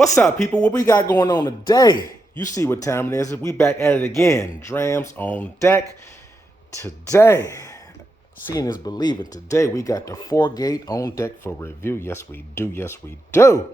What's up, people? What we got going on today? You see what time it is. We back at it again. Drams on deck. Today, seeing is believing. Today, we got the Fourgate on deck for review. Yes, we do. Yes, we do.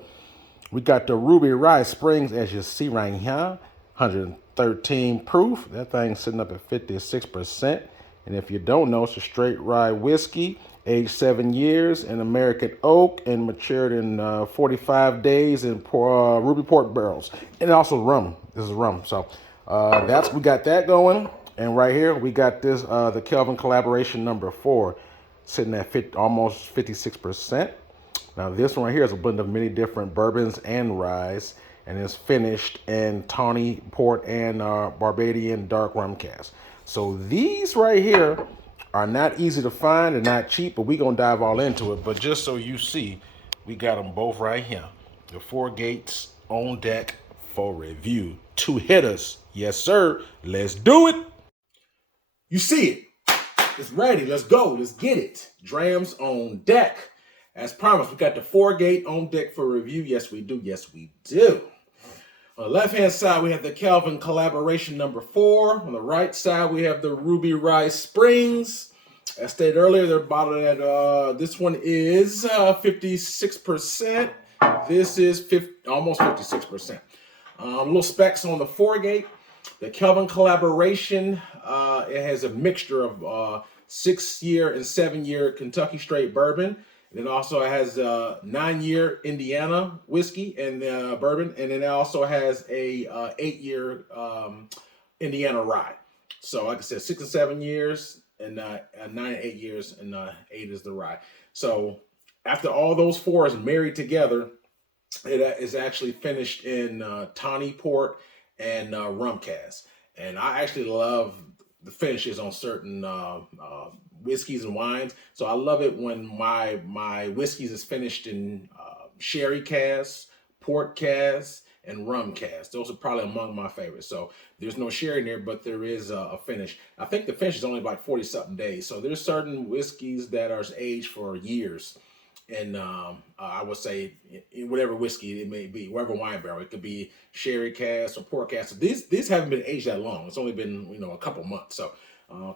We got the Ruby Rye Springs, as you see right here. 113 proof. That thing's sitting up at 56%. And if you don't know, it's a straight rye whiskey, aged 7 years in American oak and matured in 45 days in ruby port barrels. And also rum. This is rum. So we got that going. And right here, we got this, the Kelvin Collaboration number 4, sitting at almost 56%. Now this one right here is a blend of many different bourbons and ryes, and it's finished in tawny port and Barbadian dark rum cask. So these right here are not easy to find and not cheap, but we're going to dive all into it. But just so you see, we got them both right here. The Fourgates on deck for review. 2 hitters. Yes, sir. Let's do it. You see it. It's ready. Let's go. Let's get it. Drams on deck. As promised, we got the Fourgate on deck for review. Yes, we do. Yes, we do. On the left-hand side, we have the Kelvin Collaboration number 4. On the right side, we have the Ruby Rye Springs. As stated earlier, they're bottled at, this one is 56%. This is almost 56%. Little specs on the Fourgate. The Kelvin Collaboration, it has a mixture of 6-year and 7-year Kentucky straight bourbon. It also has a 9-year Indiana whiskey and bourbon, and it also has a 8-year Indiana rye. So, like I said, 6 and 7 years, and 9 and 8 years, and 8 is the rye. So, after all those 4 is married together, it is actually finished in tawny port and rum cask. And I actually love the finishes on certain whiskeys and wines. So I love it when my whiskeys is finished in sherry casks, port casks, and rum casks. Those are probably among my favorites. So there's no sherry in there, but there is a finish. I think the finish is only like 40-something days. So there's certain whiskeys that are aged for years. And I would say whatever whiskey it may be, whatever wine barrel, it could be sherry cask or port cask. So these haven't been aged that long. It's only been a couple months. So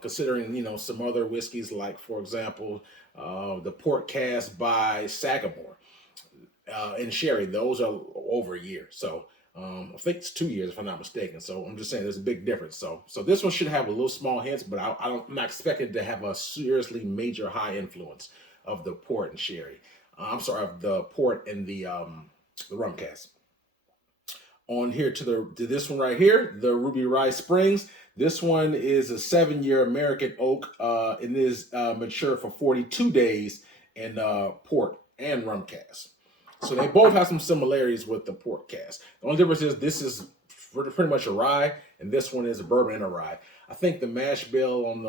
considering some other whiskeys, like for example the port cask by Sagamore and sherry, those are over a year. So I think it's 2 years if I'm not mistaken. So I'm just saying there's a big difference. So this one should have a little small hints, but I'm not expecting to have a seriously major high influence of the port and sherry. I'm sorry, of the port and the rum cask. On here to this one right here, the Ruby Rye Springs. This one is a 7-year American oak. It is mature for 42 days in port and rum cask. So they both have some similarities with the port cask. The only difference is this is pretty much a rye, and this one is a bourbon and a rye. I think the mash bill on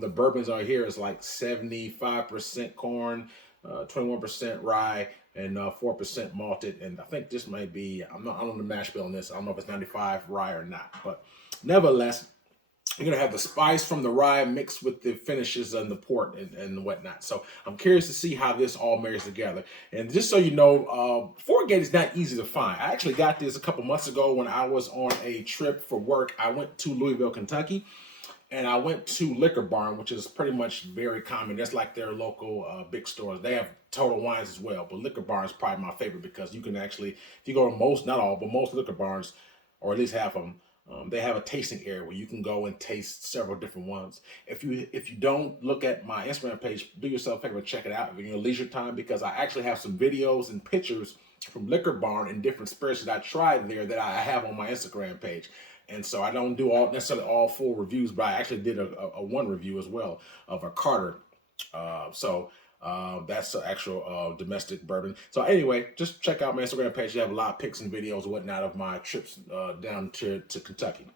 the bourbons on here is like 75% corn, 21% rye, and 4% malted. And I think this might be, I don't know the mash bill on this. I don't know if it's 95 rye or not. But nevertheless, you're going to have the spice from the rye mixed with the finishes and the port and whatnot. So I'm curious to see how this all marries together. And just so you know, Fourgate is not easy to find. I actually got this a couple months ago when I was on a trip for work. I went to Louisville, Kentucky. And I went to Liquor Barn, which is pretty much very common. That's like their local big stores. They have Total Wines as well, but Liquor Barn is probably my favorite because you can actually, if you go to most, not all, but most Liquor Barns, or at least half of them, they have a tasting area where you can go and taste several different ones. If you don't look at my Instagram page, do yourself a favor, check it out in your leisure time, because I actually have some videos and pictures from Liquor Barn and different spirits that I tried there that I have on my Instagram page. And so I don't do necessarily all full reviews, but I actually did a one review as well of a Carter. That's the actual domestic bourbon. So anyway, just check out my Instagram page. You have a lot of pics and videos and whatnot of my trips down to Kentucky.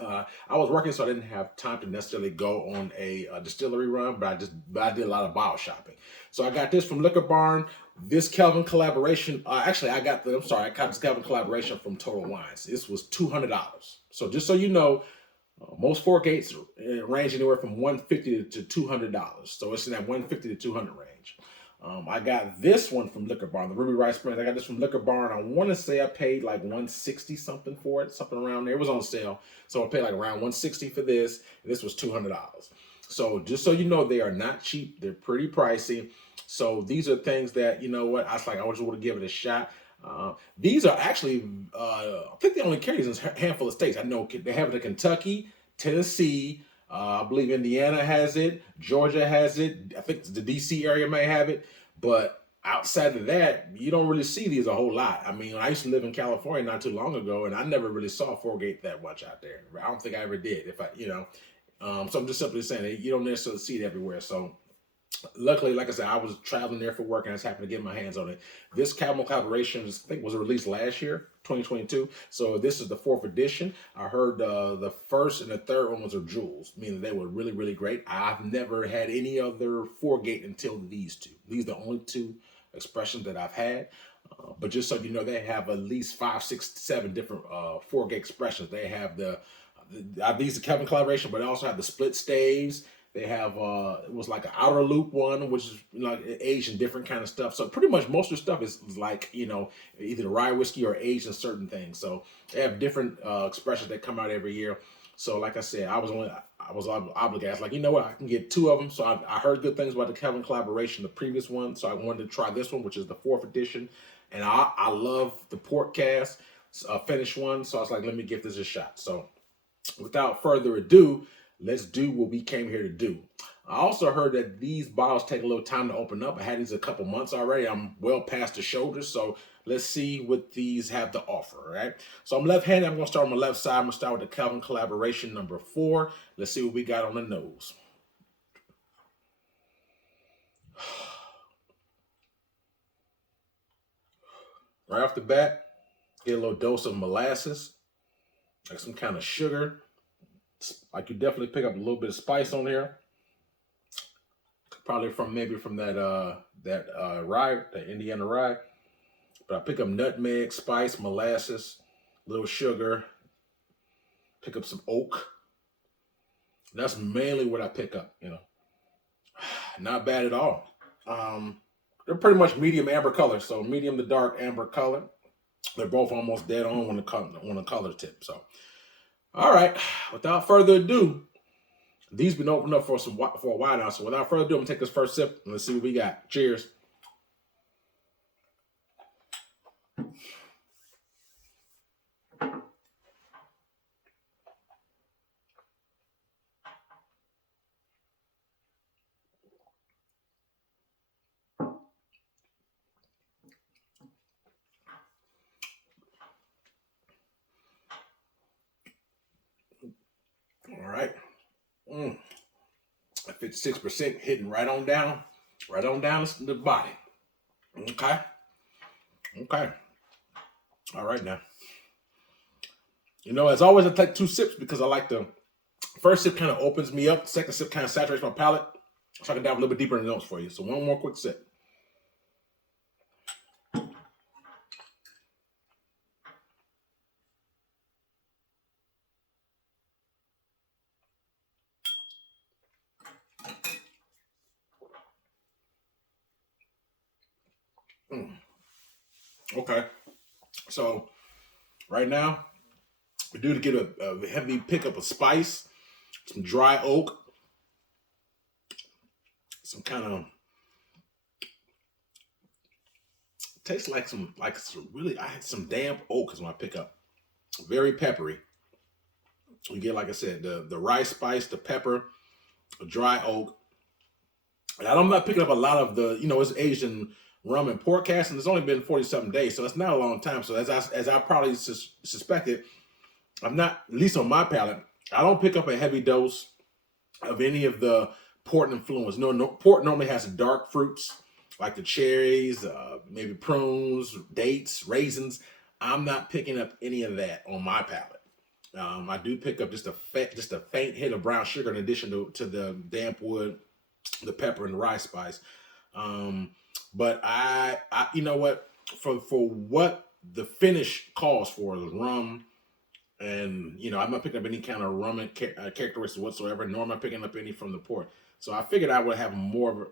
I was working, so I didn't have time to necessarily go on a distillery run, but I did a lot of bottle shopping. So I got this from Liquor Barn. This Kelvin Collaboration, I got this Kelvin Collaboration from Total Wines. This was $200. So just so you know, most Fourgates range anywhere from $150 to $200. So it's in that $150 to $200 range. I got this one from Liquor Barn, the Ruby Rye Springs. I got this from Liquor Barn. I want to say I paid like 160 something for it, something around there. It was on sale, so I paid like around 160 for this. And this was $200. So just so you know, they are not cheap. They're pretty pricey. So these are things that, you know what, I was like, I just want to give it a shot. These are actually, I think they only carry these in a handful of states. I know they have it in Kentucky, Tennessee. I believe Indiana has it. Georgia has it. I think the DC area may have it. But outside of that, you don't really see these a whole lot. I mean, I used to live in California not too long ago, and I never really saw Fourgate that much out there. I don't think I ever did. If I, you know, so I'm just simply saying that you don't necessarily see it everywhere. So luckily, like I said, I was traveling there for work and I just happened to get my hands on it. This Kelvin Collaboration, I think, was released last year, 2022. So this is the 4th edition. I heard the first and the third one was a jewels, meaning they were really, really great. I've never had any other Fourgate until these two. These are the only two expressions that I've had. But just so you know, they have at least 5, 6, 7 different Fourgate expressions. They have these are Kelvin Collaboration, but they also have the split staves. They have it was like an outer loop one, which is, you know, aged in different kind of stuff. So pretty much most of the stuff is like, you know, either rye whiskey or aged in certain things. So they have different expressions that come out every year. So like I said, I was obligated. I was like, you know what, I can get 2 of them. So I heard good things about the Kelvin Collaboration, the previous one. So I wanted to try this one, which is the 4th edition. And I love the port cast finished one. So I was like, let me give this a shot. So without further ado, let's do what we came here to do. I also heard that these bottles take a little time to open up. I had these a couple months already. I'm well past the shoulders, so let's see what these have to offer, all right? So I'm left-handed. I'm going to start on my left side. I'm going to start with the Kelvin Collaboration number 4. Let's see what we got on the nose. Right off the bat, get a little dose of molasses, like some kind of sugar. I could definitely pick up a little bit of spice on here. Probably from that rye, that Indiana rye. But I pick up nutmeg, spice, molasses, a little sugar. Pick up some oak. That's mainly what I pick up, you know. Not bad at all. They're pretty much medium amber color, so medium to dark amber color. They're both almost dead on when the color tip. So, all right. Without further ado, these been opened up for a while now. So without further ado, I'm gonna take this first sip and let's see what we got. Cheers. All right. 56% hitting right on down the body. Okay. All right now. You know, as always, I take 2 sips because I like the first sip kind of opens me up. The second sip kind of saturates my palate, so I can dive a little bit deeper in the notes for you. So one more quick sip. Okay. So right now, we do to get a heavy pickup of spice, some dry oak, some kind of tastes like some really, I had some damp oak is when I pick up. Very peppery. You get, like I said, the rice spice, the pepper, the dry oak. And I'm not picking up a lot of the, you know, it's aged in rum and port cast, and it's only been 47 days, so it's not a long time. So as I probably suspected, I'm not, at least on my palate, I don't pick up a heavy dose of any of the port influence. No, port normally has dark fruits like the cherries, maybe prunes, dates, raisins. I'm not picking up any of that on my palate. I do pick up just a faint hit of brown sugar in addition to the damp wood, the pepper, and the rice spice. But I you know what, for what the finish calls for, the rum, and you know, I'm not picking up any kind of rum characteristics whatsoever, nor am I picking up any from the port. So I figured I would have more of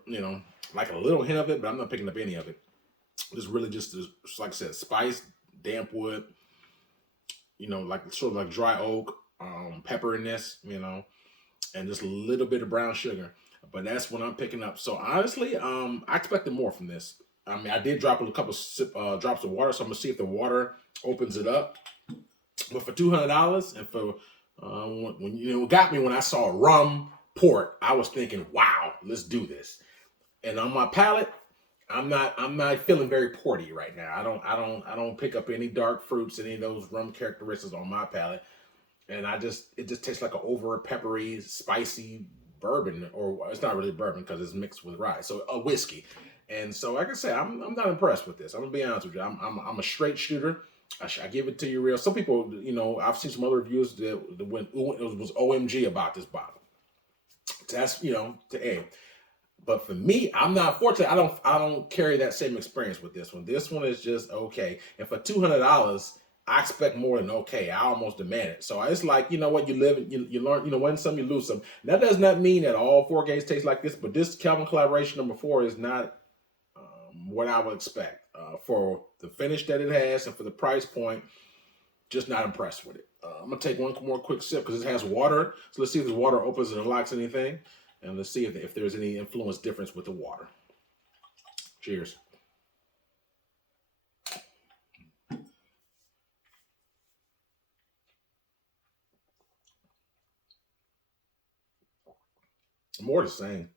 like a little hint of it, but I'm not picking up any of it. It's really just like I said, spice, damp wood, like sort of like dry oak, pepper in this, and just a little bit of brown sugar. But that's what I'm picking up. So honestly, I expected more from this. I mean, I did drop a couple drops of water, so I'm gonna see if the water opens it up. But for $200, and for when it got me when I saw rum port, I was thinking, wow, let's do this. And on my palate, I'm not feeling very porty right now. I don't pick up any dark fruits, any of those rum characteristics on my palate. And it just tastes like an over peppery, spicy bourbon, or it's not really bourbon because it's mixed with rye, so a whiskey. And so, like I said, I'm not impressed with this. I'm gonna be honest with you. I'm a straight shooter. I give it to you real. Some people, I've seen some other reviews that went it was OMG about this bottle. That's to A. But for me, I'm not fortunate. I don't carry that same experience with this one. This one is just okay. And for $200, I expect more than okay. I almost demand it. So it's like, you know what, you live, you learn, win some, you lose some. That does not mean that all Fourgates taste like this, but this Kelvin Collaboration #4 is not what I would expect for the finish that it has and for the price point. Just not impressed with it. I'm gonna take one more quick sip because it has water. So let's see if the water opens and unlocks anything, and let's see if there's any influence difference with the water. Cheers. More the same.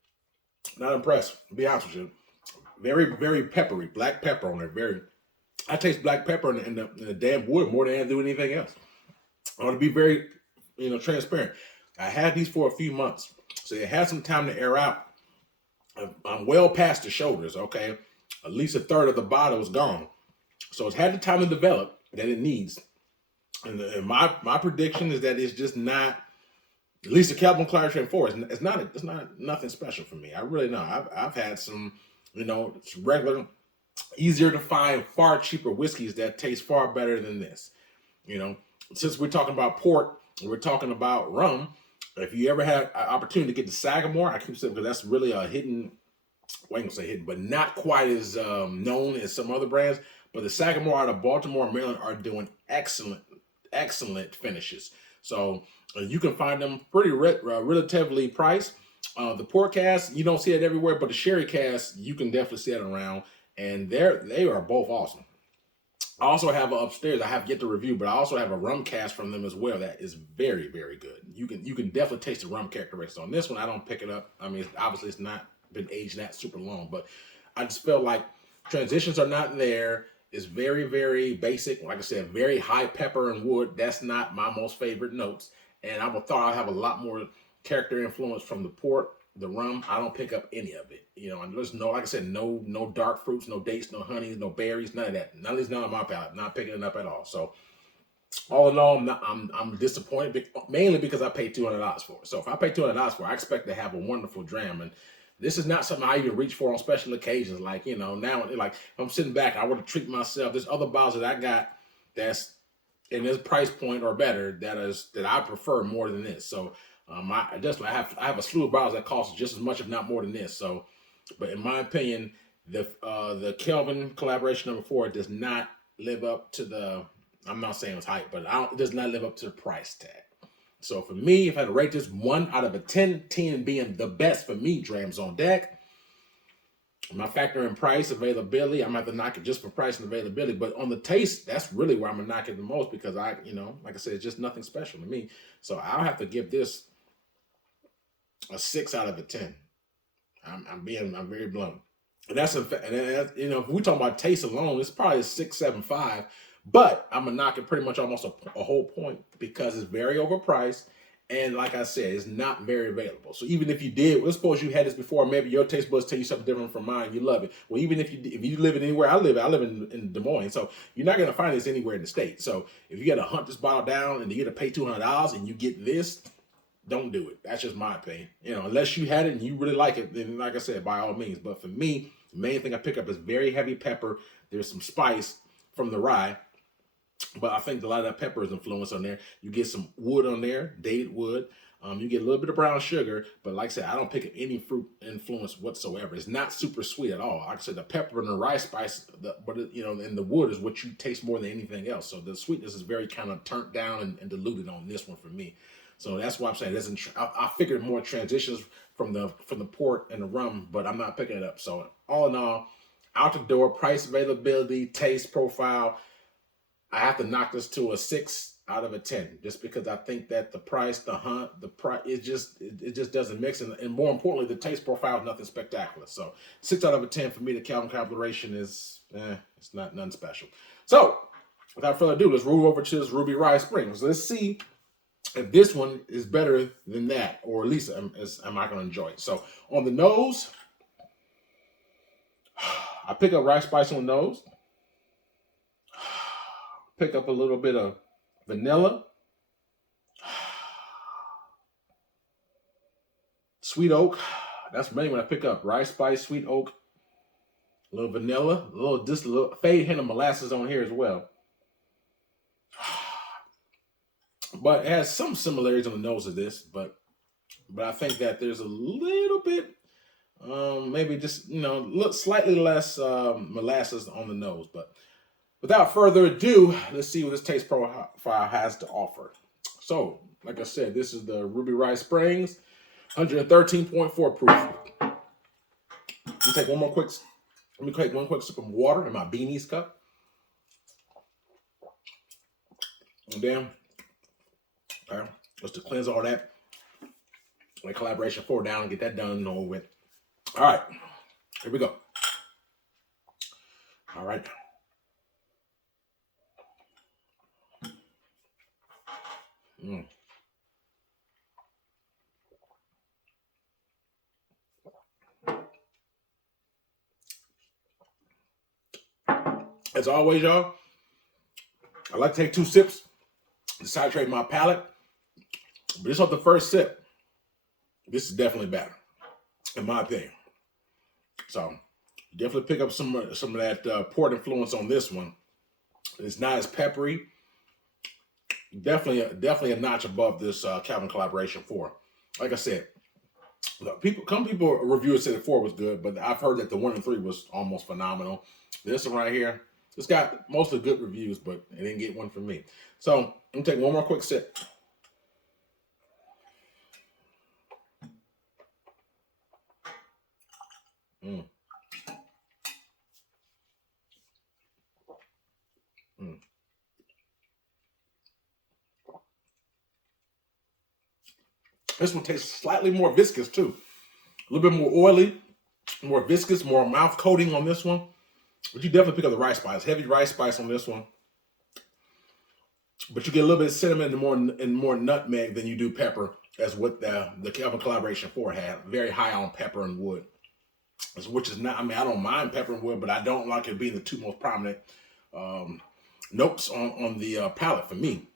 Not impressed. To be honest with you, very very peppery, black pepper on there. I taste black pepper in the damn wood more than I do anything else. I want to be very, transparent. I had these for a few months, so it had some time to air out. I'm well past the shoulders. Okay, at least a third of the bottle is gone, so it's had the time to develop that it needs. And my prediction is that it's just not. At least the Kelvin Collaboration 4 it's not nothing special for me. I really know. I've had some, regular, easier to find, far cheaper whiskeys that taste far better than this. Since we're talking about port, we're talking about rum. If you ever had an opportunity to get the Sagamore, I keep saying because that's really a hidden. Well, I ain't gonna say hidden, but not quite as known as some other brands. But the Sagamore out of Baltimore, Maryland, are doing excellent finishes. So you can find them pretty relatively priced. The port cast, you don't see it everywhere, but the sherry cast, you can definitely see it around, and they are both awesome. I also have upstairs. I have yet to review, but I also have a rum cast from them as well that is very very good. You can definitely taste the rum characteristics on this one. I don't pick it up. I mean, obviously it's not been aged that super long, but I just felt like transitions are not there. It's very, very basic. Like I said, very high pepper and wood. That's not my most favorite notes. And I would thought I'd have a lot more character influence from the port, the rum. I don't pick up any of it. And there's like I said, no dark fruits, no dates, no honeys, no berries, none of that. None of these none on my palate. Not picking it up at all. So all in all, I'm disappointed, mainly because I paid $200 for it. So if I pay $200 for it, I expect to have a wonderful dram. And this is not something I even reach for on special occasions. Like, now, like if I'm sitting back, I want to treat myself. There's other bottles that I got that's in this price point or better that I prefer more than this. So I have a slew of bottles that cost just as much, if not more than this. So, but in my opinion, the Kelvin Collaboration #4 does not live up to the. I'm not saying it's hype, but it does not live up to the price tag. So for me, if I had to rate this 1 out of 10, 10 being the best for me, Drams on deck. My factor in price, availability, I'm gonna have to knock it just for price and availability. But on the taste, that's really where I'm gonna knock it the most because like I said, it's just nothing special to me. So I'll have to give this a 6 out of 10. I'm very blunt. And that's if we're talking about taste alone, it's probably a 6, 7, 5. But I'm gonna knock it pretty much almost a whole point because it's very overpriced, and like I said, it's not very available. So even if you did, let's suppose you had this before, maybe your taste buds tell you something different from mine, you love it. Well, even if you live in anywhere I live in Des Moines, so you're not gonna find this anywhere in the state. So if you gotta hunt this bottle down and you gotta pay $200 and you get this, don't do it. That's just my opinion. Unless you had it and you really like it, then like I said, by all means. But for me, the main thing I pick up is very heavy pepper. There's some spice from the rye. But I think a lot of that pepper is influence on there. You get some wood on there, dated wood. You get a little bit of brown sugar, but like I said, I don't pick up any fruit influence whatsoever. It's not super sweet at all. Like I said, the pepper and the rice spice, and the wood is what you taste more than anything else. So the sweetness is very kind of turned down and diluted on this one for me. So that's why I'm saying it doesn't. I figured more transitions from the port and the rum, but I'm not picking it up. So all in all, out the door, price, availability, taste profile, I have to knock this to a 6 out of a 10, just because I think that the price, it just doesn't mix, and more importantly, the taste profile is nothing spectacular. So 6 out of a 10 for me. The Kelvin Collaboration is, it's not nothing special. So without further ado, let's move over to this Ruby Rye Springs. Let's see if this one is better than that, or at least am I going to enjoy it. So on the nose, I pick up rice spice on the nose. Pick up a little bit of vanilla, sweet oak. That's mainly when I pick up rice spice, sweet oak, a little vanilla, just a little fade hint of molasses on here as well. But it has some similarities on the nose of this, but I think that there's a little bit, maybe just slightly less molasses on the nose. But without further ado, let's see what this taste profile has to offer. So, like I said, this is the Ruby Rye Springs, 113.4 proof. Let me take one quick sip of water in my Beanie's cup. And then, okay, just to cleanse all that Collaboration 4 down and get that done and over with. All right, here we go. All right. As always, y'all, I like to take 2 sips to saturate my palate. But this is the first sip. This is definitely better, in my opinion. So definitely pick up some of that port influence on this one. It's not as peppery. Definitely a notch above this Kelvin Collaboration 4. Like I said, people reviewers said the 4 was good, but I've heard that the 1 and 3 was almost phenomenal. This one right here, it's got mostly good reviews, but it didn't get one from me. So I'm gonna take one more quick sip. This one tastes slightly more viscous too. A little bit more oily, more viscous, more mouth coating on this one. But you definitely pick up the rice spice, heavy rice spice on this one. But you get a little bit of cinnamon and more nutmeg than you do pepper, as what the Kelvin Collaboration 4 had. Very high on pepper and wood. Which is not, I mean, I don't mind pepper and wood, but I don't like it being the 2 most prominent notes on the palate for me.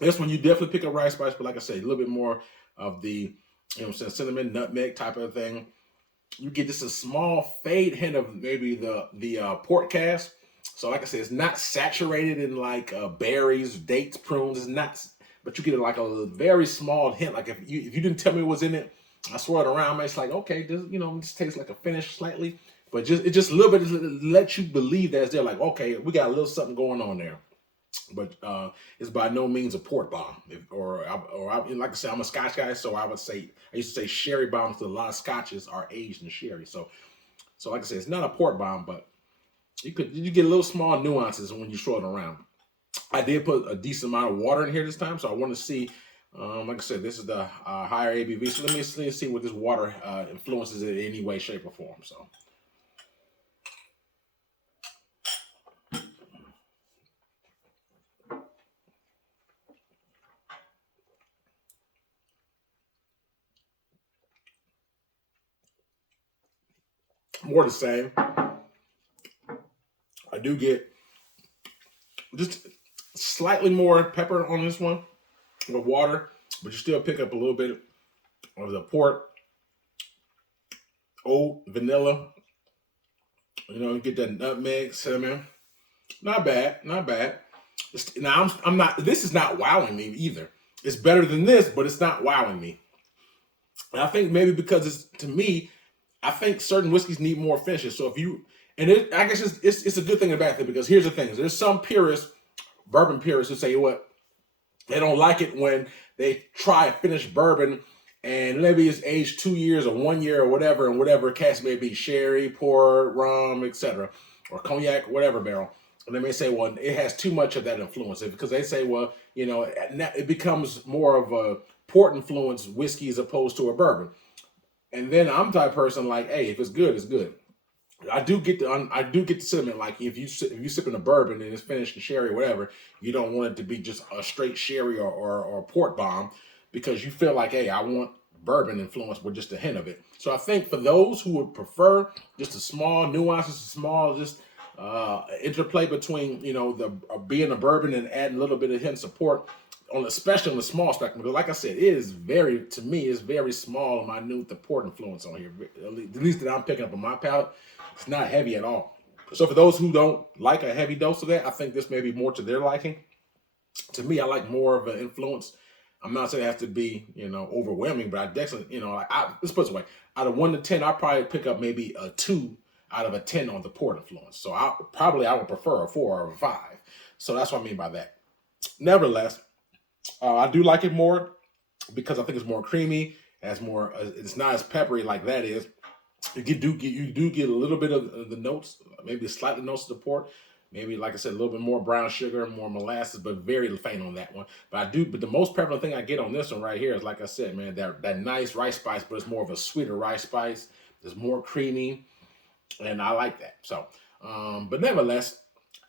This one, you definitely pick up rice spice, but like I say, a little bit more of the, cinnamon, nutmeg type of thing. You get just a small fade hint of maybe the port cast. So like I said, it's not saturated in like berries, dates, prunes. It's not, but you get like a very small hint. Like if you didn't tell me what was in it, I swirl it around. It's like, okay, this tastes like a finish slightly, but it just a little bit lets you believe that it's there. Like, okay, we got a little something going on there. But it's by no means a port bomb. Like I said, I'm a Scotch guy, so I used to say sherry bombs. A lot of Scotches are aged in sherry. So like I said, it's not a port bomb, but you get a little small nuances when you swirl it around. I did put a decent amount of water in here this time, so I want to see. Like I said, this is the higher ABV. So let me see what this water influences it in any way, shape, or form. So. More the same. I do get just slightly more pepper on this one with water, but you still pick up a little bit of the port, oat, vanilla. You get that nutmeg, cinnamon. Not bad, not bad. Now I'm not. This is not wowing me either. It's better than this, but it's not wowing me. And I think maybe because it's, to me, I think certain whiskeys need more finishes. So if you, and I guess it's a good thing and a bad thing, because here's the thing: there's some purists, bourbon purists, who say what they don't like it when they try a finished bourbon and maybe it's aged 2 years or 1 year or whatever, and whatever cast may be, sherry, port, rum, etc., or cognac, whatever barrel. And they may say, well, it has too much of that influence, because they say, well, it becomes more of a port influence whiskey as opposed to a bourbon. And then I'm the type of person like, hey, if it's good, it's good. I do get the sentiment, like if you sipping a bourbon and it's finished in sherry or whatever, you don't want it to be just a straight sherry or port bomb, because you feel like, hey, I want bourbon influence with just a hint of it. So I think for those who would prefer just a small nuances, a small just interplay between the being a bourbon and adding a little bit of hints of port, especially on the small spectrum, because like I said, it is very small and minute, the port influence on here, at least that I'm picking up on my palate. It's not heavy at all. So for those who don't like a heavy dose of that, I think this may be more to their liking. To me, I like more of an influence. I'm not saying it has to be, overwhelming, but I definitely, let's put it this way. Out of 1 to 10, I'll probably pick up maybe a 2 out of a 10 on the port influence. So I would prefer a 4 or a 5. So that's what I mean by that. Nevertheless, I do like it more because I think it's more creamy. Has more. It's not as peppery like that is. You do get a little bit of the notes, maybe slightly notes of the port. Maybe, like I said, a little bit more brown sugar, more molasses, but very faint on that one. But the most prevalent thing I get on this one right here is, like I said, man, that nice rice spice, but it's more of a sweeter rice spice. It's more creamy, and I like that. So, but nevertheless,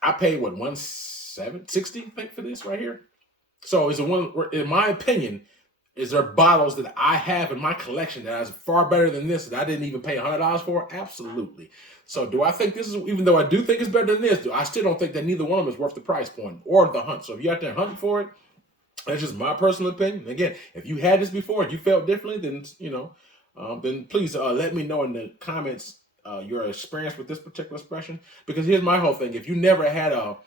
I paid what, $160, I think, for this right here. So is it one? In my opinion, is there bottles that I have in my collection that is far better than this that I didn't even pay $100 for? Absolutely. So do I think this is, even though I do think it's better than this, I still don't think that neither one of them is worth the price point or the hunt. So if you're out there hunting for it, that's just my personal opinion. Again, if you had this before and you felt differently, then please let me know in the comments your experience with this particular expression. Because here's my whole thing: if you never had a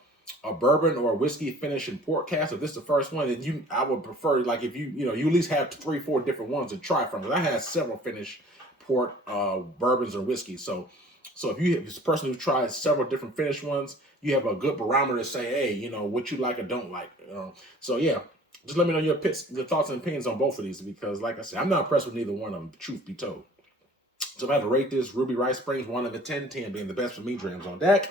bourbon or a whiskey finish in port cast, if this is the first one, then I would prefer, like, if you at least have 3, 4 different ones to try from. Because I had several finished port bourbons or whiskeys. So if you're a person who tries several different finished ones, you have a good barometer to say, hey, what you like or don't like. So yeah, just let me know your thoughts and opinions on both of these, because like I said, I'm not impressed with neither one of them, truth be told. So if I had to rate this Ruby Rye Springs 1 out of 10, 10 being the best for me, Drams on deck.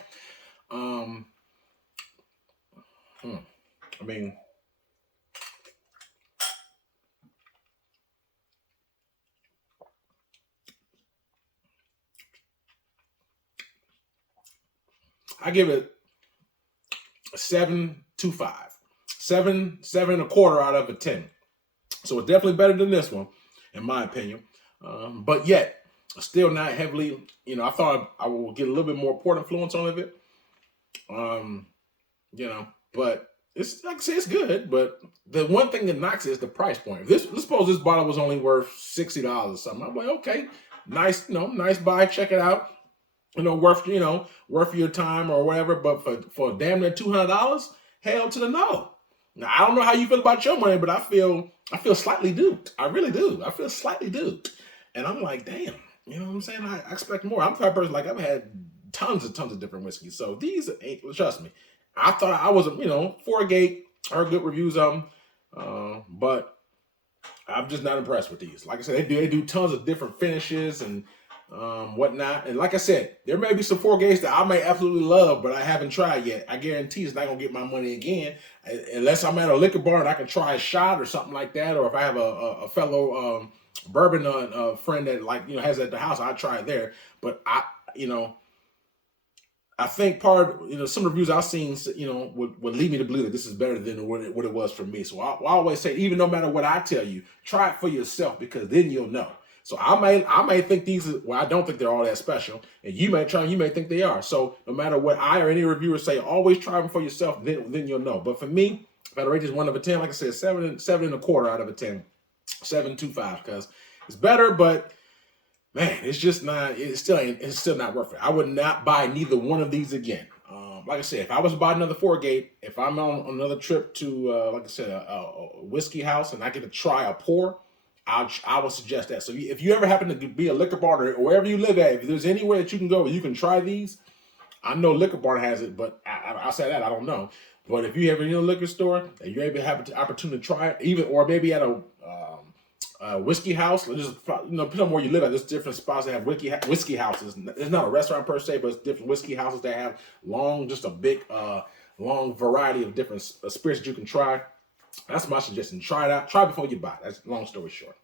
I mean, I give it a 7.25, 7.25 out of a 10. So it's definitely better than this one, in my opinion. But yet, still not heavily. I thought I would get a little bit more port influence on it. But it's, like I say, it's good. But the one thing that knocks it is the price point. Let's suppose this bottle was only worth $60 or something. I'm like, okay, nice, nice buy. Check it out. Worth your time or whatever. But for damn near $200, hell to the no. Now I don't know how you feel about your money, but I feel slightly duped. I really do. I feel slightly duped, and I'm like, damn. You know what I'm saying? I expect more. I'm the type of person, like, I've had tons of different whiskeys. So these ain't, trust me. I thought I was, Fourgate, I heard good reviews of them, but I'm just not impressed with these. Like I said, they do tons of different finishes and whatnot. And like I said, there may be some Fourgates that I may absolutely love, but I haven't tried yet. I guarantee it's not going to get my money again, unless I'm at a liquor bar and I can try a shot or something like that, or if I have a fellow bourbon friend that, like, has it at the house, I try it there. But I think some reviews I've seen, would lead me to believe that this is better than what it was for me. So I always say, even no matter what I tell you, try it for yourself, because then you'll know. So I may think these, I don't think they're all that special, and you may think they are. So no matter what I or any reviewer say, always try them for yourself. Then you'll know. But for me, if I rate this 1 out of 10, like I said, 7.25 out of a 10, 7.25, because it's better, but man, it's just not. It's still not worth it. I would not buy neither one of these again. like I said, if I was to buy another Fourgate, if I'm on another trip to, like I said, a whiskey house and I get to try a pour, I would suggest that. So if you ever happen to be a liquor bar or wherever you live at, if there's anywhere that you can go where you can try these, I know liquor bar has it, but outside that, I don't know. But if you ever in a liquor store and you're able to have the opportunity to try it, even or maybe at a whiskey house, just depending on where you live at, there's different spots that have whiskey houses. It's not a restaurant per se, but it's different whiskey houses that have just a big, long variety of different spirits that you can try. That's my suggestion. Try it out. Try before you buy. That's long story short.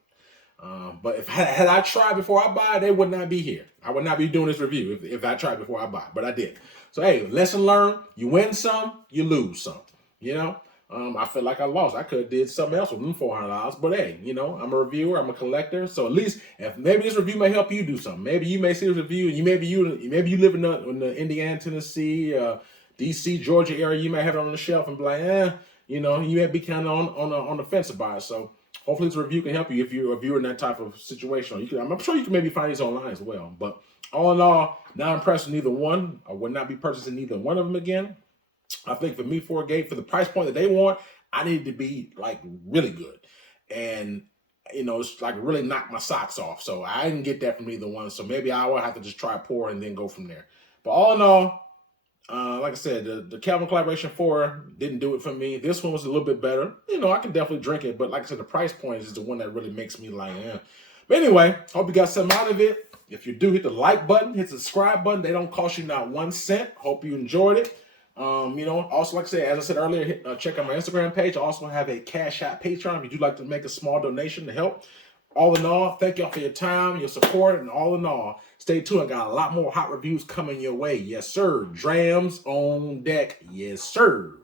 But if had I tried before I buy, they would not be here. I would not be doing this review if I tried before I buy. But I did. So hey, lesson learned. You win some, you lose some. I feel like I lost. I could have did something else with them $400. But hey, I'm a reviewer. I'm a collector. So at least if maybe this review may help you do something. Maybe you may see this review and maybe you live in the Indiana, Tennessee, DC, Georgia area. You may have it on the shelf and be like, you may be kind of on the fence about it. So hopefully this review can help you if you're a viewer in that type of situation. I'm sure you can maybe find these online as well. But all in all, not impressed with neither one. I would not be purchasing neither one of them again. I think for me, Fourgate, for the price point that they want, I needed to be like really good. And, it's like really knock my socks off. So I didn't get that from either one. So maybe I will have to just try pour and then go from there. But all in all, like I said, the Kelvin Collaboration 4 didn't do it for me. This one was a little bit better. I can definitely drink it. But like I said, the price point is the one that really makes me like, But anyway, hope you got something out of it. If you do, hit the like button, hit the subscribe button. They don't cost you not 1 cent. Hope you enjoyed it. Also, like I said, as I said earlier, check out my Instagram page. I also have a Cash App Patreon if you'd like to make a small donation to help. All in all, thank y'all for your time, your support, and all in all, stay tuned. I got a lot more hot reviews coming your way. Yes, sir. Drams on deck. Yes, sir.